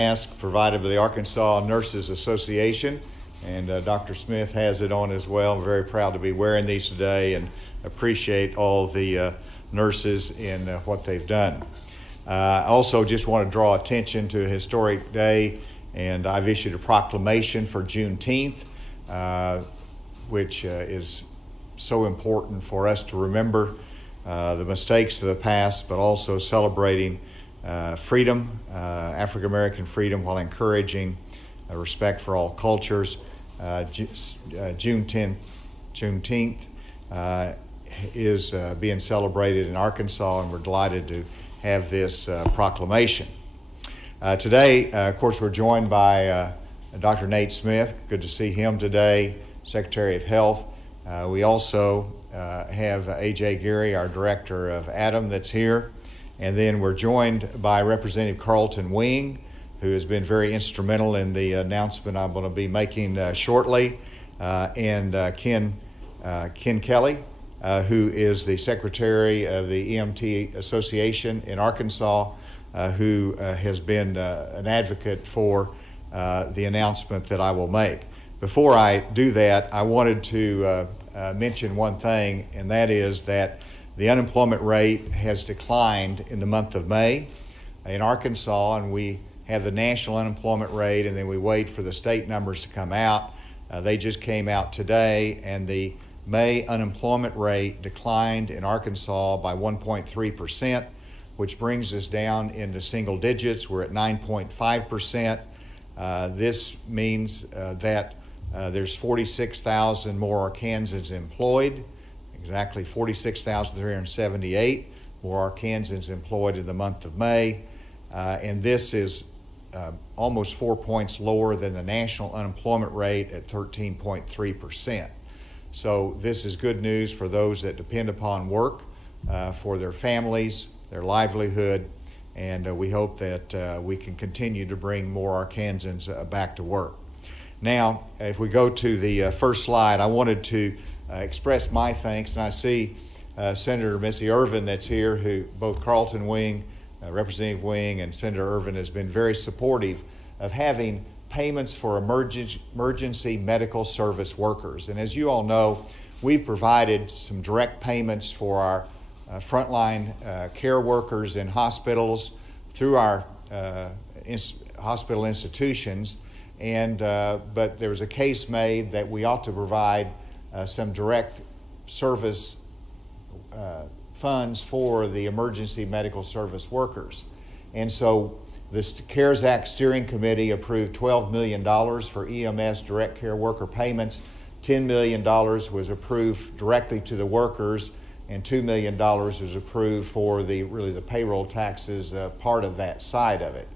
mask provided by the Arkansas Nurses Association, and Dr. Smith has it on as well. I'm very proud to be wearing these today and appreciate all the nurses in what they've done. I also just want to draw attention to a historic day, and I've issued a proclamation for Juneteenth, which is so important for us to remember the mistakes of the past, but also celebrating freedom, African American freedom, while encouraging respect for all cultures. Juneteenth is being celebrated in Arkansas, and we're delighted to have this proclamation. Today, of course, we're joined by Dr. Nate Smith. Good to see him today, Secretary of Health. We also have A.J. Geary, our Director of ADAM, that's here. And then we're joined by Representative Carlton Wing, who has been very instrumental in the announcement I'm going to be making shortly, and Ken Kelly, who is the Secretary of the EMT Association in Arkansas, who has been an advocate for the announcement that I will make. Before I do that, I wanted to mention one thing, and that is that the unemployment rate has declined in the month of May in Arkansas, and we have the national unemployment rate, and then we wait for the state numbers to come out. They just came out today, and the May unemployment rate declined in Arkansas by 1.3%, which brings us down into single digits. We're at 9.5%. This means that there's 46,000 more Arkansans employed, exactly 46,378 more Arkansans employed in the month of May, and this is almost 4 points lower than the national unemployment rate at 13.3%. So this is good news for those that depend upon work for their families, their livelihood, and we hope that we can continue to bring more Arkansans back to work. Now, if we go to the first slide, I wanted to express my thanks, and I see Senator Missy Irvin that's here, who both Carlton Wing, Representative Wing, and Senator Irvin has been very supportive of having payments for emergency medical service workers. And as you all know, we've provided some direct payments for our frontline care workers in hospitals through our hospital institutions, and but there was a case made that we ought to provide some direct service funds for the emergency medical service workers. And so the CARES Act Steering Committee approved $12 million for EMS direct care worker payments. $10 million was approved directly to the workers, and $2 million was approved for the payroll taxes part of that side of it.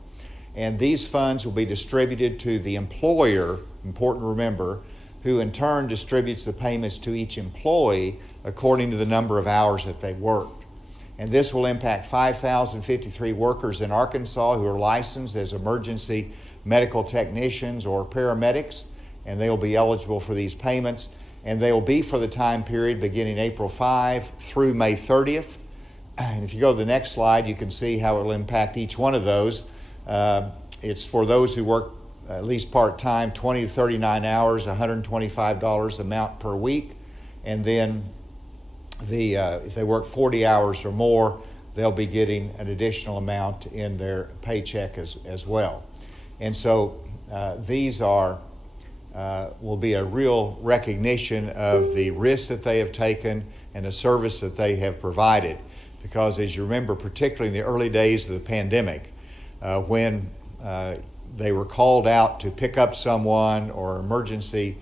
And these funds will be distributed to the employer, important to remember, who in turn distributes the payments to each employee according to the number of hours that they worked. And this will impact 5,053 workers in Arkansas who are licensed as emergency medical technicians or paramedics, and they will be eligible for these payments. And they will be for the time period beginning April 5 through May 30th. And if you go to the next slide, you can see how it will impact each one of those. It's for those who work at least part-time, 20 to 39 hours, $125 amount per week. And then if they work 40 hours or more, they'll be getting an additional amount in their paycheck as well. And so these will be a real recognition of the risks that they have taken and the service that they have provided. Because as you remember, particularly in the early days of the pandemic, when they were called out to pick up someone or emergency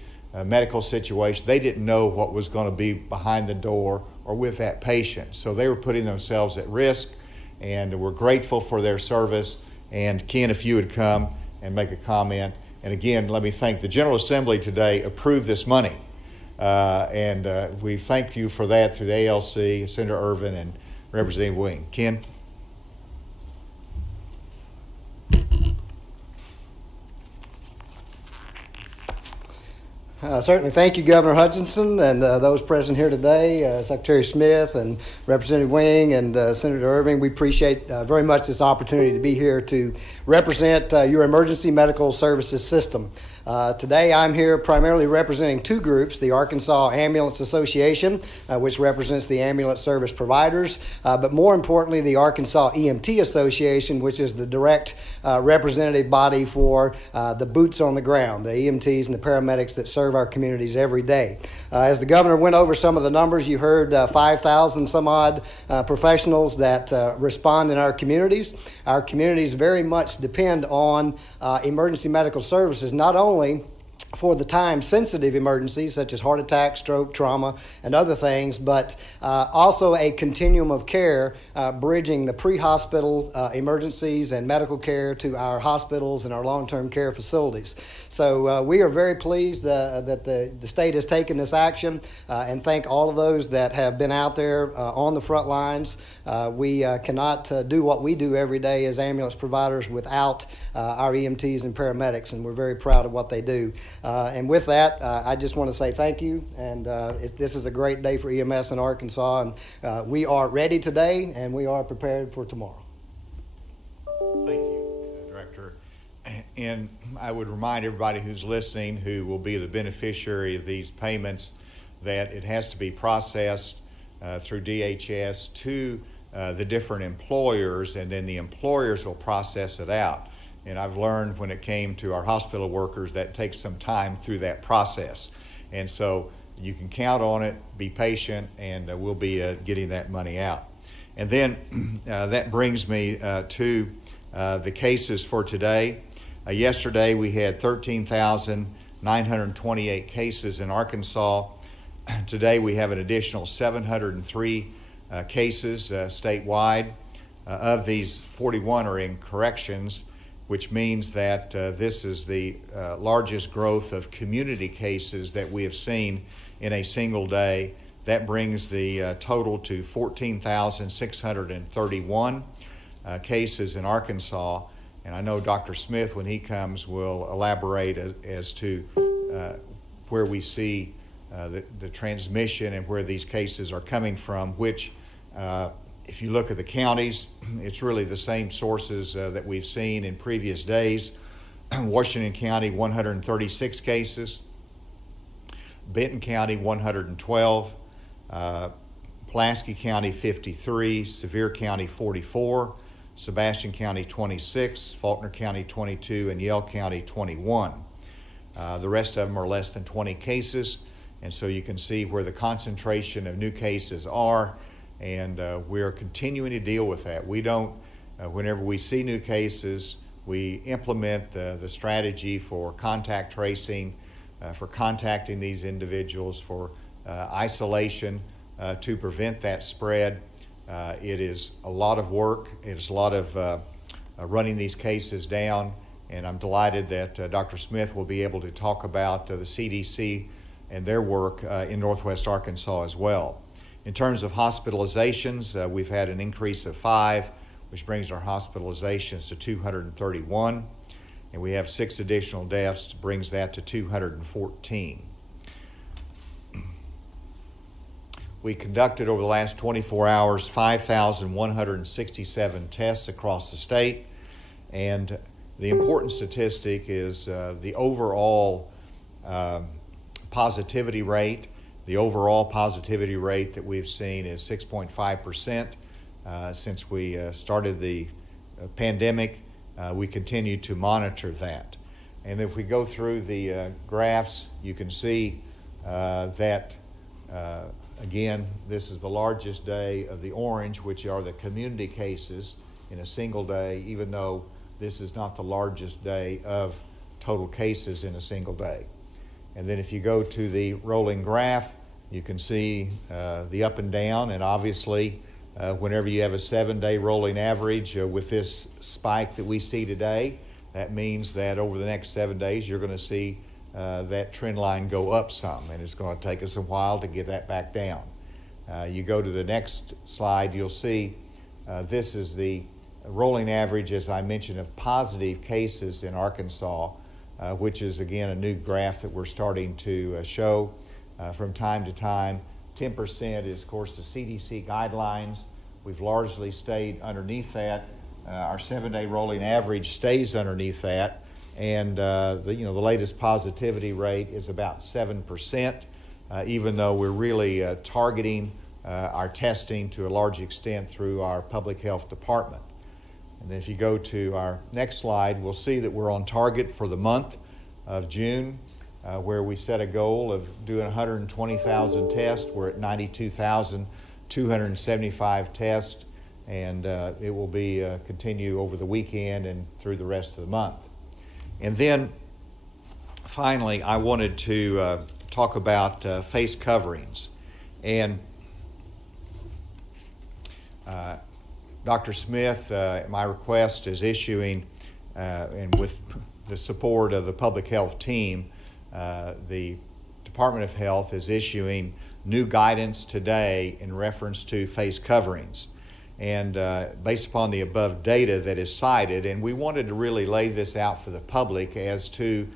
medical situation, they didn't know what was going to be behind the door or with that patient. So they were putting themselves at risk, and we're grateful for their service. And Ken, if you would come and make a comment. And again, let me thank the General Assembly today approved this money. And we thank you for that through the ALC, Senator Irvin, and Representative Wing. Ken? Certainly. Thank you, Governor Hutchinson, and those present here today, Secretary Smith and Representative Wing and Senator Irving. We appreciate very much this opportunity to be here to represent your emergency medical services system. Today I'm here primarily representing two groups, the Arkansas Ambulance Association, which represents the ambulance service providers, but more importantly the Arkansas EMT Association, which is the direct representative body for the boots on the ground, the EMTs and the paramedics that serve our communities every day. As the governor went over some of the numbers, you heard 5,000 some odd professionals that respond in our communities. Our communities very much depend on emergency medical services, not only for the time-sensitive emergencies such as heart attack, stroke, trauma, and other things, but also a continuum of care bridging the pre-hospital emergencies and medical care to our hospitals and our long-term care facilities. So we are very pleased that the state has taken this action and thank all of those that have been out there on the front lines. We cannot do what we do every day as ambulance providers without our EMTs and paramedics, and we're very proud of what they do. And with that, I just want to say thank you, and this is a great day for EMS in Arkansas, and we are ready today, and we are prepared for tomorrow. Thank you, Director. And I would remind everybody who's listening who will be the beneficiary of these payments that it has to be processed through DHS to the different employers, and then the employers will process it out. And I've learned when it came to our hospital workers that takes some time through that process. And so you can count on it, be patient, and we'll be getting that money out. And then that brings me to the cases for today. Yesterday we had 13,928 cases in Arkansas. Today we have an additional 703 cases statewide. Of these, 41 are in corrections, which means that this is the largest growth of community cases that we have seen in a single day. That brings the total to 14,631 cases in Arkansas. And I know Dr. Smith, when he comes, will elaborate as to where we see the transmission and where these cases are coming from, which if you look at the counties, it's really the same sources that we've seen in previous days. Washington County, 136 cases. Benton County, 112. Pulaski County, 53. Sevier County, 44. Sebastian County, 26. Faulkner County, 22. And Yell County, 21. The rest of them are less than 20 cases. And so you can see where the concentration of new cases are. And we're continuing to deal with that. We don't, whenever we see new cases, we implement the strategy for contact tracing, for contacting these individuals, for isolation to prevent that spread. It is a lot of work. It's a lot of running these cases down, and I'm delighted that Dr. Smith will be able to talk about the CDC and their work in Northwest Arkansas as well. In terms of hospitalizations, we've had an increase of 5, which brings our hospitalizations to 231, and we have 6 additional deaths, brings that to 214. We conducted over the last 24 hours 5,167 tests across the state, and the important statistic is the overall positivity rate. The overall positivity rate that we've seen is 6.5%. Since we started the pandemic, we continue to monitor that. And if we go through the graphs, you can see that, again, this is the largest day of the orange, which are the community cases in a single day, even though this is not the largest day of total cases in a single day. And then if you go to the rolling graph, you can see the up and down, and obviously whenever you have a 7-day rolling average with this spike that we see today, that means that over the next 7 days you're going to see that trend line go up some, and it's going to take us a while to get that back down. You go to the next slide, you'll see this is the rolling average, as I mentioned, of positive cases in Arkansas which is again a new graph that we're starting to show from time to time. 10% is, of course, the CDC guidelines. We've largely stayed underneath that. Our 7-day rolling average stays underneath that, and the latest positivity rate is about 7%, even though we're really targeting our testing to a large extent through our public health department. And then if you go to our next slide, we'll see that we're on target for the month of June, where we set a goal of doing 120,000 tests. We're at 92,275 tests, and it will be continue over the weekend and through the rest of the month. And then finally, I wanted to talk about face coverings. And Dr. Smith, at my request, is issuing, and with the support of the public health team, the Department of Health is issuing new guidance today in reference to face coverings. And based upon the above data that is cited, and we wanted to really lay this out for the public as to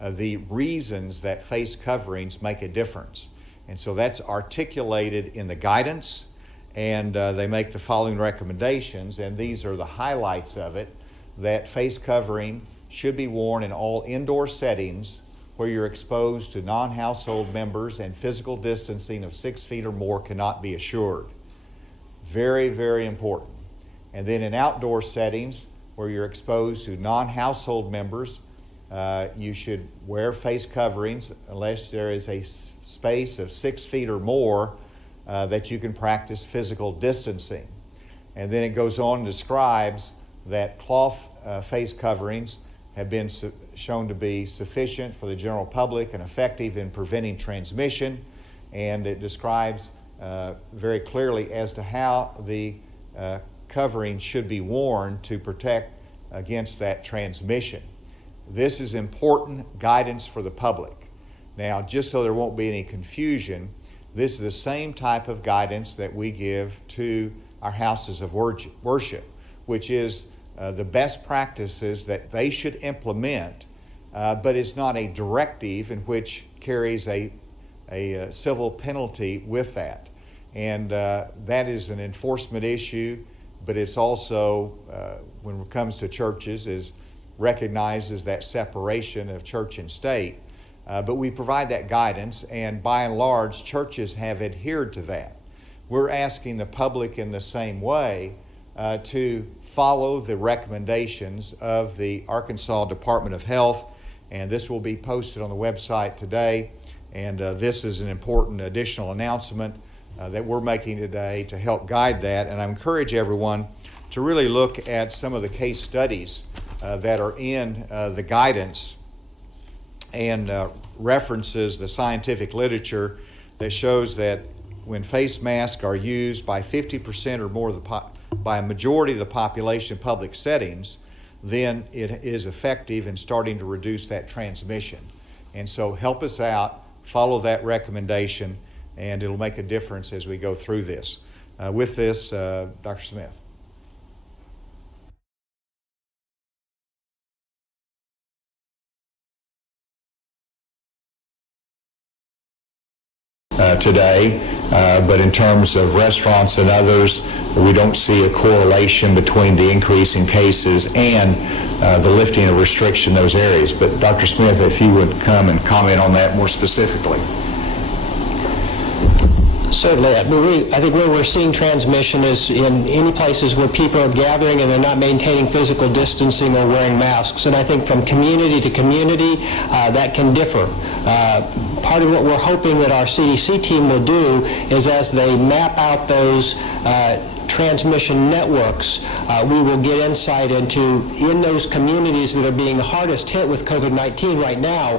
the reasons that face coverings make a difference. And so that's articulated in the guidance, and they make the following recommendations, and these are the highlights of it: that face covering should be worn in all indoor settings where you're exposed to non-household members and physical distancing of 6 feet or more cannot be assured. Very, very important. And then in outdoor settings where you're exposed to non-household members, you should wear face coverings unless there is a space of 6 feet or more that you can practice physical distancing. And then it goes on and describes that cloth face coverings have been shown to be sufficient for the general public and effective in preventing transmission. And it describes very clearly as to how the covering should be worn to protect against that transmission. This is important guidance for the public. Now, just so there won't be any confusion, this is the same type of guidance that we give to our houses of worship, which is the best practices that they should implement, but it's not a directive in which carries a civil penalty with that. And that is an enforcement issue, but it's also, when it comes to churches, is recognizes that separation of church and state. But we provide that guidance, and by and large, churches have adhered to that. We're asking the public in the same way to follow the recommendations of the Arkansas Department of Health, and this will be posted on the website today. And this is an important additional announcement that we're making today to help guide that. And I encourage everyone to really look at some of the case studies that are in the guidance, and references the scientific literature that shows that when face masks are used by 50% or more by a majority of the population in public settings, then it is effective in starting to reduce that transmission. And so help us out, follow that recommendation, and it'll make a difference as we go through this. With this, Dr. Smith. Today, but in terms of restaurants and others, we don't see a correlation between the increase in cases and the lifting of restriction in those areas. But Dr. Smith, if you would come and comment on that more specifically. Certainly. I think where we're seeing transmission is in any places where people are gathering and they're not maintaining physical distancing or wearing masks. And I think from community to community, that can differ. Part of what we're hoping that our CDC team will do is, as they map out those transmission networks, we will get insight into, in those communities that are being hardest hit with COVID-19 right now,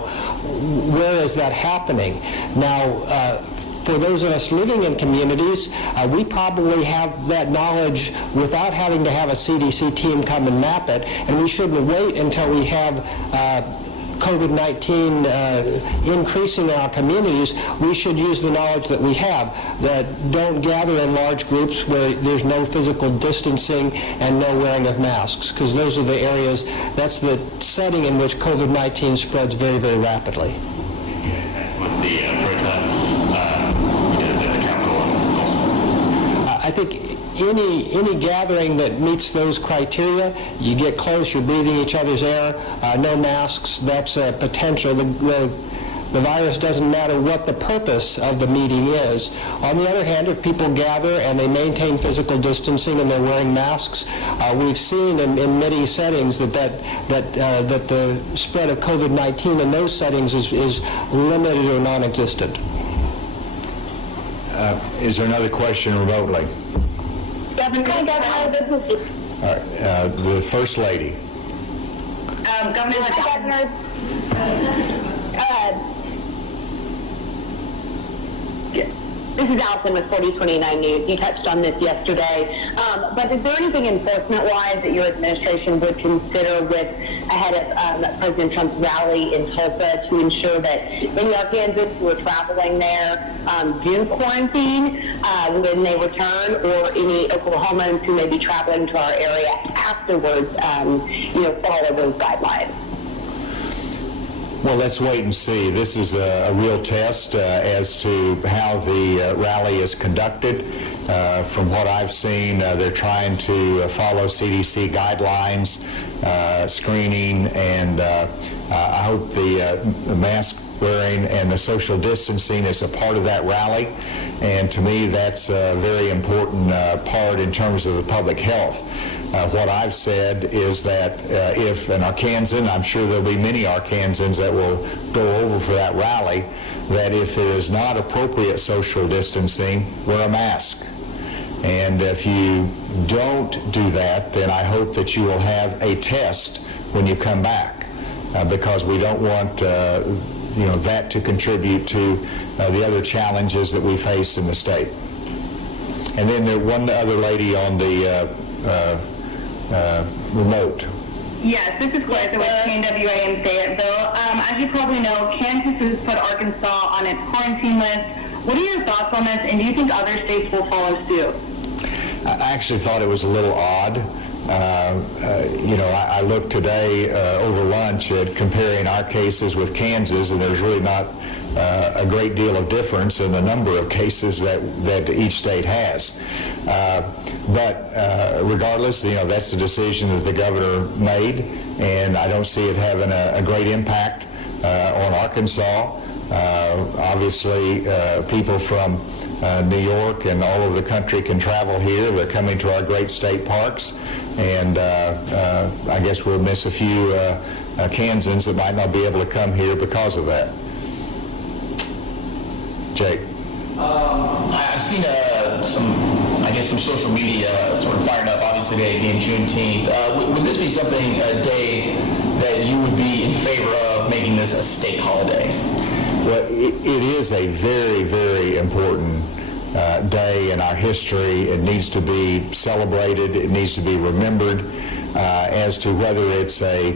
where is that happening? Now, for those of us living in communities, we probably have that knowledge without having to have a CDC team come and map it, and we shouldn't wait until we have COVID-19 increasing in our communities, we should use the knowledge that we have, that don't gather in large groups where there's no physical distancing and no wearing of masks, because those are the areas, that's the setting in which COVID-19 spreads very, very rapidly. With the protests we did at the Capitol. I think any gathering that meets those criteria, you get close, you're breathing each other's air, no masks, that's a potential. The virus doesn't matter what the purpose of the meeting is. On the other hand, if people gather and they maintain physical distancing and they're wearing masks, we've seen in many settings that the spread of COVID-19 in those settings is limited or non-existent. Is there another question remotely? Governor, this is All right, the First Lady. Governor. This is Allison with 4029 News. You touched on this yesterday, but is there anything enforcement-wise that your administration would consider ahead of President Trump's rally in Tulsa to ensure that any Arkansans who are traveling there do quarantine when they return, or any Oklahomans who may be traveling to our area afterwards, follow those guidelines? Well, let's wait and see. This is a real test as to how the rally is conducted. From what I've seen, they're trying to follow CDC guidelines, screening, and I hope the mask wearing and the social distancing is a part of that rally. And to me, that's a very important part in terms of the public health. What I've said is that if an Arkansan, I'm sure there'll be many Arkansans that will go over for that rally, that if there is not appropriate social distancing, wear a mask. And if you don't do that, then I hope that you will have a test when you come back, because we don't want that to contribute to the other challenges that we face in the state. And then there one other lady on the remote. Yes, this is Clarissa with KNWA in Fayetteville. As you probably know, Kansas has put Arkansas on its quarantine list. What are your thoughts on this, and do you think other states will follow suit? I actually thought it was a little odd. I looked today over lunch at comparing our cases with Kansas, and there's really not a great deal of difference in the number of cases that each state has. But regardless, that's the decision that the governor made, and I don't see it having a great impact on Arkansas. Obviously, people from New York and all over the country can travel here. They're coming to our great state parks, and I guess we'll miss a few Kansans that might not be able to come here because of that. Jake. I've seen some social media sort of fired up, obviously today being Juneteenth. Would this be something, a day, that you would be in favor of making this a state holiday? Well, it is a very, very important day in our history. It needs to be celebrated. It needs to be remembered. As to whether it's a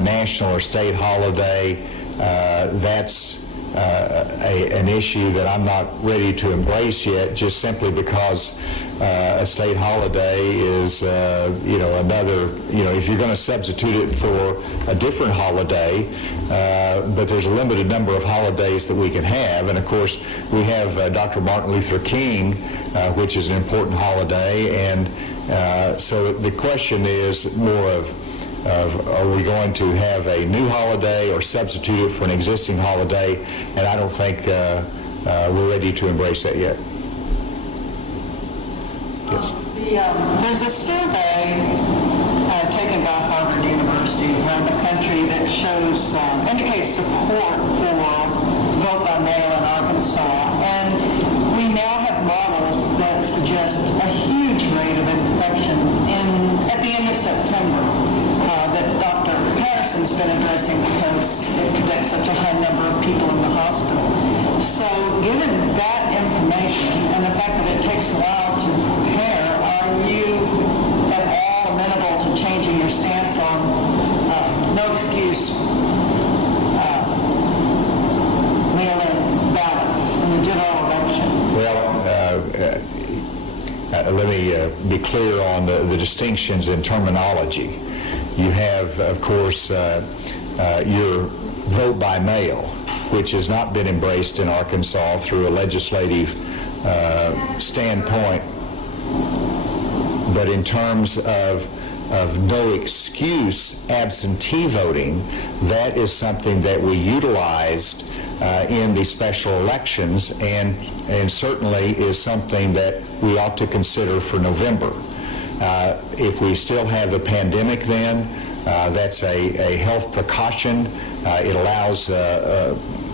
national or state holiday, that's an issue that I'm not ready to embrace yet, just simply because a state holiday is, another, if you're going to substitute it for a different holiday, but there's a limited number of holidays that we can have. And of course, we have Dr. Martin Luther King, which is an important holiday. And so the question is more of are we going to have a new holiday or substitute it for an existing holiday? And I don't think we're ready to embrace that yet. Yes. There's a survey taken by Harvard University around the country that indicates support for vote by mail in Arkansas. And we now have models that suggest a huge rate of infection at the end of September that Dr. Patterson's been addressing because it protects such a high number of people in the hospital. So given that information and the fact that it takes a while to prepare, are you at all amenable to changing your stance on no excuse let me be clear on the distinctions in terminology. You have, of course, your vote by mail, which has not been embraced in Arkansas through a legislative standpoint. But in terms of no excuse absentee voting, that is something that we utilized in the special elections, and certainly is something that we ought to consider for November. If we still have the pandemic then, that's a health precaution. It allows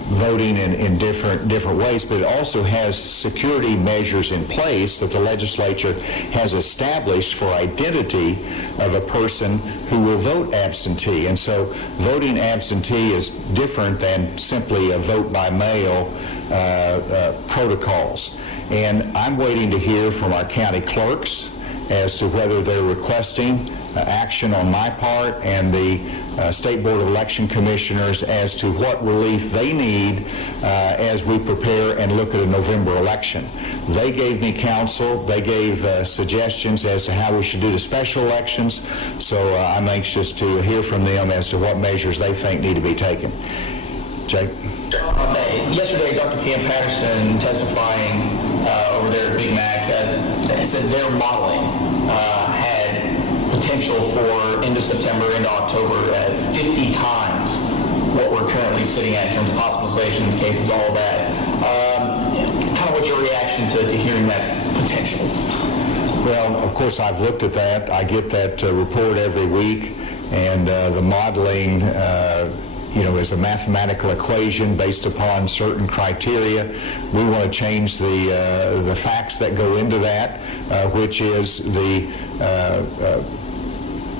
voting in different ways, but it also has security measures in place that the legislature has established for identity of a person who will vote absentee. And so voting absentee is different than simply a vote by mail protocols. And I'm waiting to hear from our county clerks as to whether they're requesting action on my part and the State Board of Election Commissioners as to what relief they need as we prepare and look at a November election. They gave me counsel. They gave suggestions as to how we should do the special elections, so I'm anxious to hear from them as to what measures they think need to be taken. Jake? Yesterday, Dr. Cam Patterson testifying over there at Big Mac said their modeling had potential for end of September, into October at 50 times what we're currently sitting at in terms of hospitalizations, cases, all of that. Kind of what's your reaction to hearing that potential? Well, of course, I've looked at that. I get that report every week, and the modeling is a mathematical equation based upon certain criteria. We want to change the facts that go into that, which is the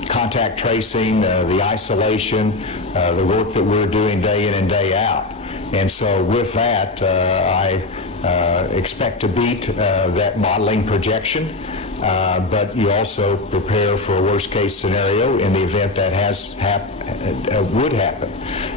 contact tracing, the isolation, the work that we're doing day in and day out. And so with that, I expect to beat that modeling projection. But you also prepare for a worst-case scenario in the event that would happen.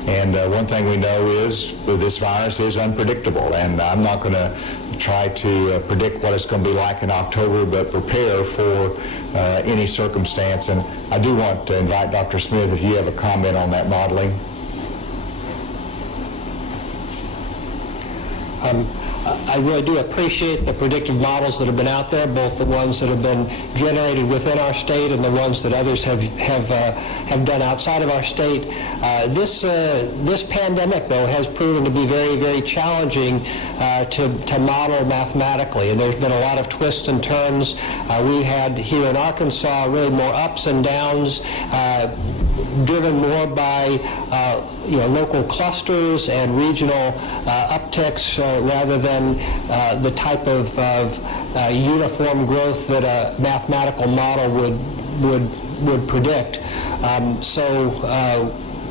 And one thing we know is this virus is unpredictable, and I'm not going to try to predict what it's going to be like in October, but prepare for any circumstance. And I do want to invite Dr. Smith, if you have a comment on that modeling. I really do appreciate the predictive models that have been out there, both the ones that have been generated within our state and the ones that others have done outside of our state. This pandemic, though, has proven to be very, very challenging to model mathematically, and there's been a lot of twists and turns. We had here in Arkansas really more ups and downs, driven more by local clusters and regional upticks rather than the type of uniform growth that a mathematical model would predict. So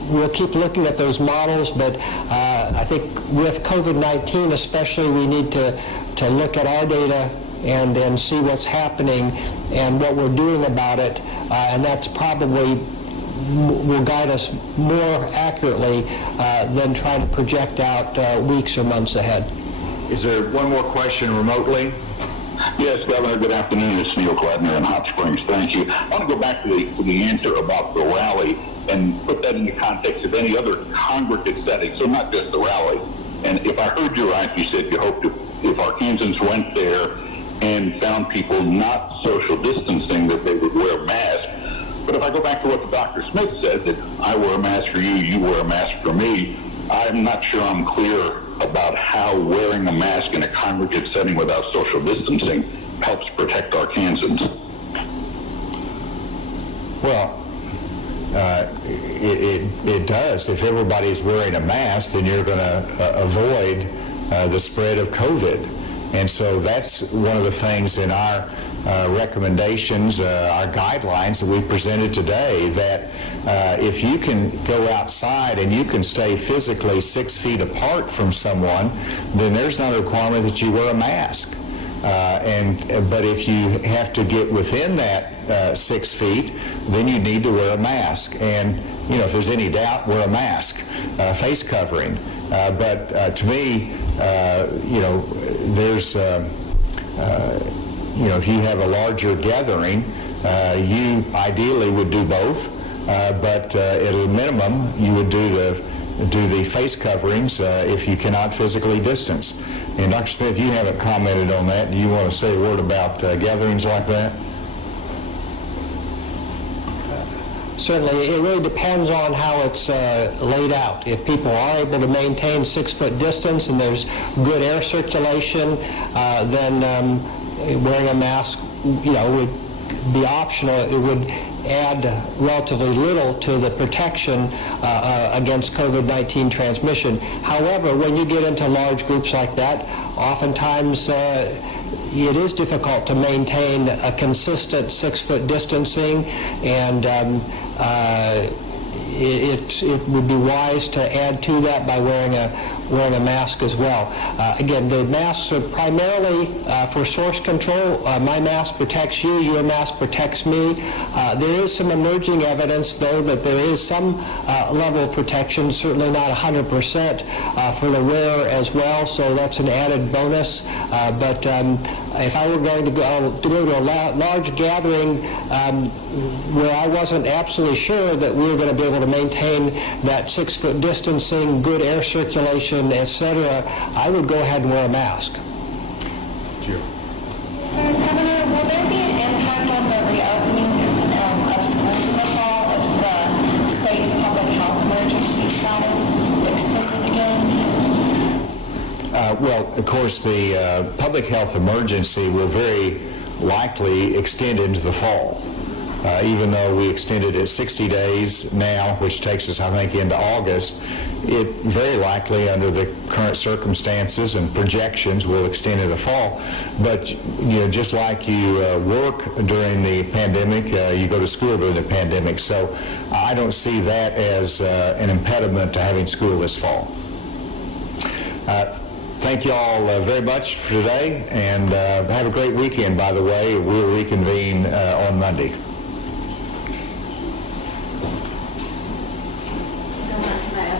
we'll keep looking at those models, but I think with COVID-19 especially, we need to look at our data and see what's happening and what we're doing about it, and that's probably will guide us more accurately than trying to project out weeks or months ahead. Is there one more question remotely? Yes, Governor, good afternoon. It's Neil Gladner in Hot Springs. Thank you. I want to go back to the answer about the rally and put that in the context of any other congregate setting, so not just the rally. And if I heard you right, you said you hoped if Arkansans went there and found people not social distancing, that they would wear masks. But if I go back to what Dr. Smith said, that I wear a mask for you, you wear a mask for me, I'm not sure I'm clear about how wearing a mask in a congregate setting without social distancing helps protect Arkansans. Well, it does. If everybody's wearing a mask, then you're going to avoid the spread of COVID. And so that's one of the things in our recommendations, our guidelines that we presented today, that if you can go outside and you can stay physically 6 feet apart from someone, then there's not a requirement that you wear a mask. But if you have to get within that 6 feet, then you need to wear a mask. And if there's any doubt, wear a mask, face covering. But to me, there's if you have a larger gathering, you ideally would do both, but at a minimum, you would do the face coverings if you cannot physically distance. And Dr. Smith, you haven't commented on that. Do you want to say a word about gatherings like that? Certainly, it really depends on how it's laid out. If people are able to maintain 6-foot distance and there's good air circulation, then wearing a mask, would be optional. It would add relatively little to the protection against COVID-19 transmission. However, when you get into large groups like that, oftentimes it is difficult to maintain a consistent 6-foot distancing, and it would be wise to add to that by wearing a mask as well. Again, the masks are primarily for source control. My mask protects you, your mask protects me. There is some emerging evidence, though, that there is some level of protection, certainly not 100% for the wearer as well, so that's an added bonus. But if I were going to go to a large gathering where I wasn't absolutely sure that we were going to be able to maintain that 6-foot distancing, good air circulation, etc., I would go ahead and wear a mask. Governor, will there be an impact on the reopening of schools in the fall if the state's public health emergency status is extended again? Well, of course, the public health emergency will very likely extend into the fall. Even though we extended it 60 days now, which takes us, I think, into August, it very likely, under the current circumstances and projections, will extend into the fall. But just like you work during the pandemic, you go to school during the pandemic. So I don't see that as an impediment to having school this fall. Thank you all very much for today, and have a great weekend, by the way. We'll reconvene on Monday.